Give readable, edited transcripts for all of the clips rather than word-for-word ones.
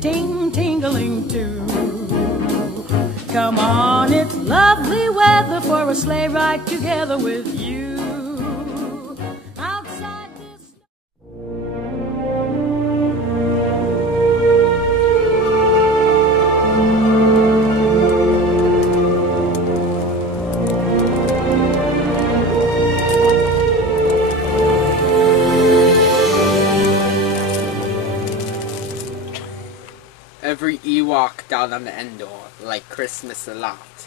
ting-tingling too. Come on, it's lovely weather for a sleigh ride together with you. Outside this... Every Ewok down on the Endor liked Christmas a lot,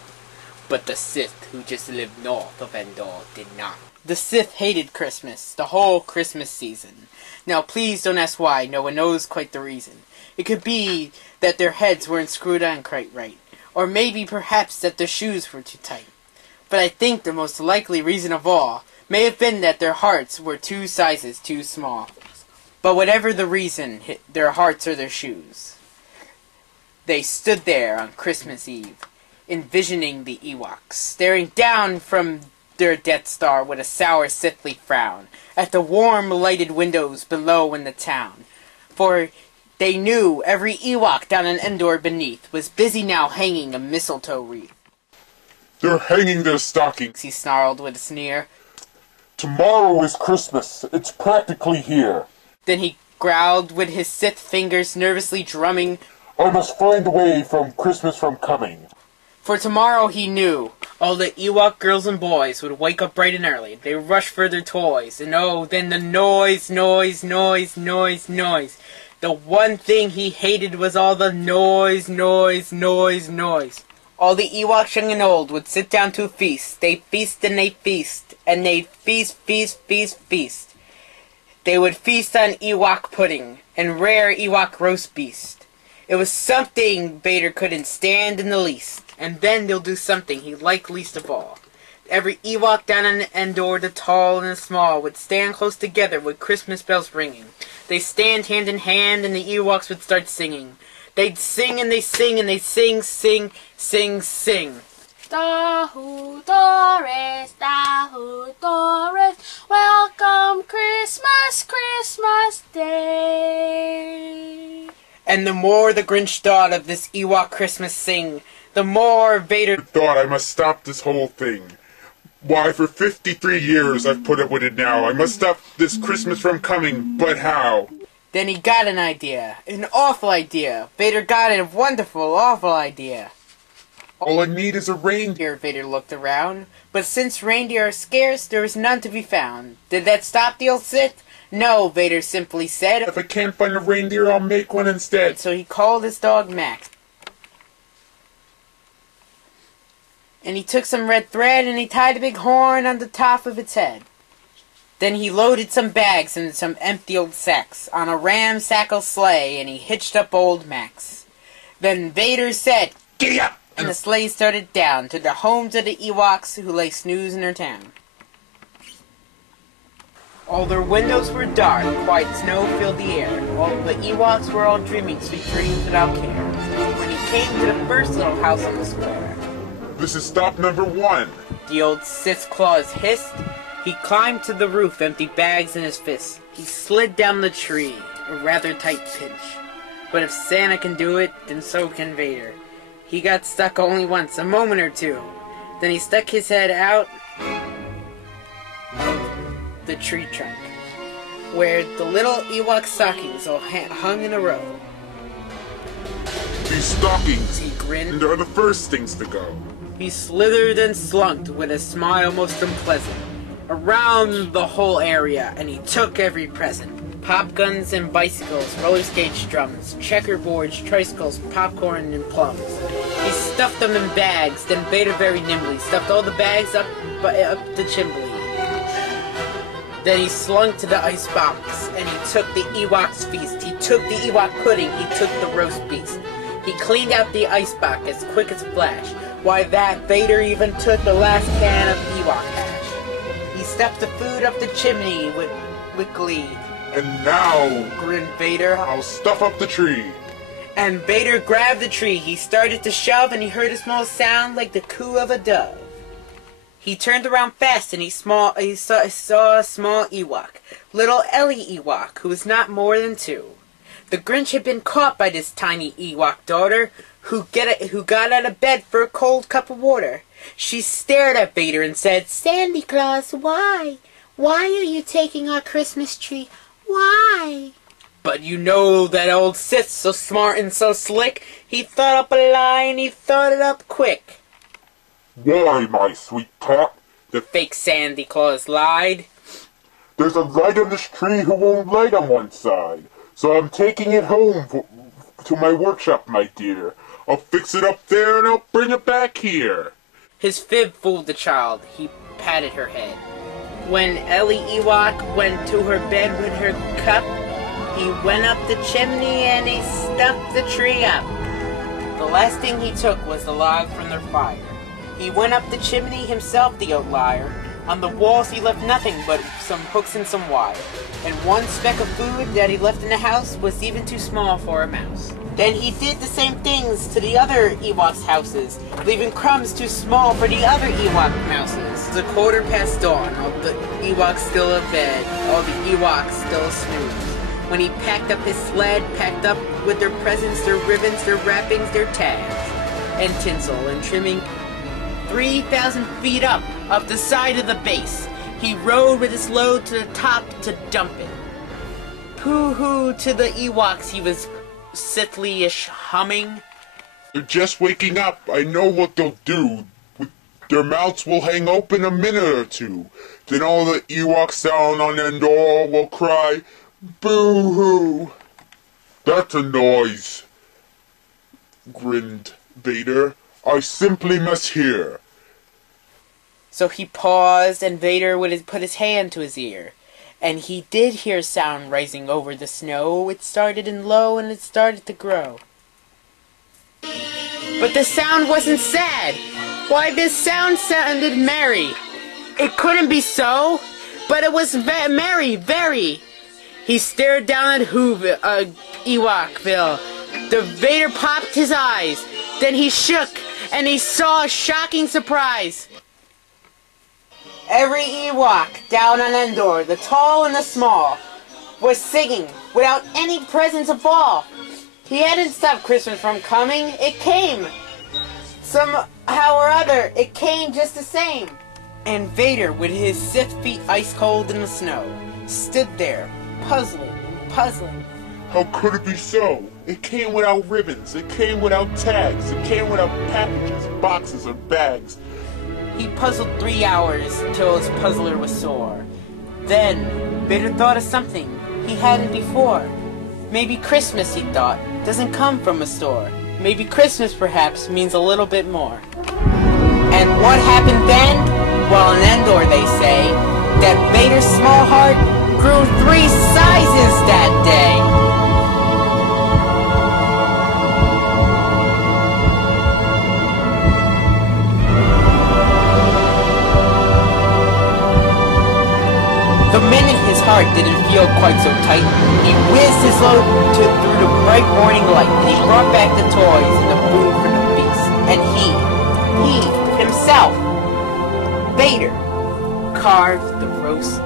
but the Sith who just lived north of Endor did not. The Sith hated Christmas, the whole Christmas season. Now please don't ask why, no one knows quite the reason. It could be that their heads weren't screwed on quite right, or maybe perhaps that their shoes were too tight. But I think the most likely reason of all may have been that their hearts were 2 sizes too small. But whatever the reason, their hearts or their shoes, they stood there on Christmas Eve, envisioning the Ewoks, staring down from their Death Star with a sour, sickly frown, at the warm, lighted windows below in the town. For they knew every Ewok down in Endor beneath was busy now hanging a mistletoe wreath. They're hanging their stockings, He snarled with a sneer. Tomorrow is Christmas. It's practically here. Then he growled with his Sith fingers nervously drumming. I must find a way from Christmas from coming. For tomorrow, he knew, all the Ewok girls and boys would wake up bright and early. They would rush for their toys. And oh, then the noise. The one thing he hated was all the noise. All the Ewoks young and old would sit down to a feast. They feast and they feast. And they feast. They would feast on Ewok pudding and rare Ewok roast beast. It was something Vader couldn't stand in the least. And then they'll do something he liked least of all. Every Ewok down on Endor, the tall and the small, would stand close together with Christmas bells ringing. They'd stand hand in hand and the Ewoks would start singing. They'd sing and they sing and they sing. Dahu Dores, welcome Christmas Day. And the more the Grinch thought of this Ewok Christmas sing, the more Vader Thought I must stop this whole thing. Why, for 53 years I've put up with it now. I must stop this Christmas from coming, but how? Then he got an idea. An awful idea. Vader got a wonderful, awful idea. All I need is a reindeer. Vader looked around. But since reindeer are scarce, there was none to be found. Did that stop the old Sith? No, Vader simply said. If I can't find a reindeer, I'll make one instead. So he called his dog Max. And he took some red thread and he tied a big horn on the top of its head. Then he loaded some bags and some empty old sacks on a ramshackle sleigh and he hitched up old Max. Then Vader said, "Giddy up!" And the sleigh started down to the homes of the Ewoks who lay snoozing in their town. All their windows were dark, quiet snow filled the air. All the Ewoks were all dreaming sweet dreams without care. When he came to the first little house on the square, This is stop number 1. the old Sith claws hissed. He climbed to the roof, empty bags in his fists. He slid down the tree, a rather tight pinch. But if Santa can do it, then so can Vader. He got stuck only once, a moment or two. Then he stuck his head out of the tree trunk, where the little Ewok stockings all hung in a row. These stockings He grinned. are the first things to go. He slithered and slunked with a smile most unpleasant around the whole area, and he took every present. Pop guns and bicycles, roller skates, drums, checkerboards, tricycles, popcorn, and plums. He stuffed them in bags, then Vader very nimbly stuffed all the bags up the chimney. Then he slunk to the icebox, and he took the Ewok's feast. He took the Ewok pudding, he took the roast beast. He cleaned out the icebox as quick as a flash. Why, that Vader even took the last can of Ewok hash. He stuffed the food up the chimney with glee. And now, Grinned Vader. I'll stuff up the tree. And Vader grabbed the tree. He started to shove, and he heard a small sound like the coo of a dove. He turned around fast, and he saw a small Ewok, little Ellie Ewok, who was not more than 2. The Grinch had been caught by this tiny Ewok daughter, who got out of bed for a cold cup of water. She stared at Vader and said, "Sandy Claus, why? Why are you taking our Christmas tree? Why?" But you know that old Sith, so smart and so slick, he thought up a lie and he thought it up quick. "Why, my sweet tot?" The fake Sandy Claus lied. "There's a light on this tree who won't light on one side, so I'm taking it home to my workshop, my dear. I'll fix it up there and I'll bring it back here." His fib fooled the child. He patted her head. When Ellie Ewok went to her bed with her cup, he went up the chimney and he stuck the tree up. The last thing he took was the log from their fire. He went up the chimney himself, the old liar. On the walls he left nothing but some hooks and some wire. And one speck of food that he left in the house was even too small for a mouse. Then he did the same things to the other Ewoks' houses, leaving crumbs too small for the other Ewok mouses. It was a quarter past dawn, all the Ewoks still in bed, all the Ewoks still asleep. When he packed up his sled, packed up with their presents, their ribbons, their wrappings, their tags, and tinsel, and trimming 3,000 feet up the side of the base. He rode with his load to the top to dump it. Pooh-hoo to the Ewoks, he was Sithly-ish humming. "They're just waking up. I know what they'll do. Their mouths will hang open a minute or two. Then all the Ewoks down on Endor will cry, 'Boo-hoo!'" "That's a noise," grinned Vader. "I simply must hear." So he paused, and Vader would put his hand to his ear. And he did hear a sound rising over the snow. It started in low, and it started to grow. But the sound wasn't sad. Why, this sound sounded merry. It couldn't be so, but it was merry, very. He stared down at Ewokville. The Vader popped his eyes. Then he shook, and he saw a shocking surprise. Every Ewok down on Endor, the tall and the small, was singing without any presents of all. He hadn't stopped Christmas from coming. It came. Somehow or other, it came just the same. And Vader, with his Sith feet ice cold in the snow, stood there, puzzling and puzzling. How could it be so? It came without ribbons. It came without tags. It came without packages, boxes, or bags. He puzzled 3 hours till his puzzler was sore. Then Vader thought of something he hadn't before. Maybe Christmas, he thought, doesn't come from a store. Maybe Christmas, perhaps, means a little bit more. And what happened then? Well, in Endor, they say that Vader's small heart grew 3 sizes that day. The minute his heart didn't feel quite so tight, he whizzed his load through the bright morning light, and he brought back the toys and the food for the feast. And he himself, Vader, carved the roast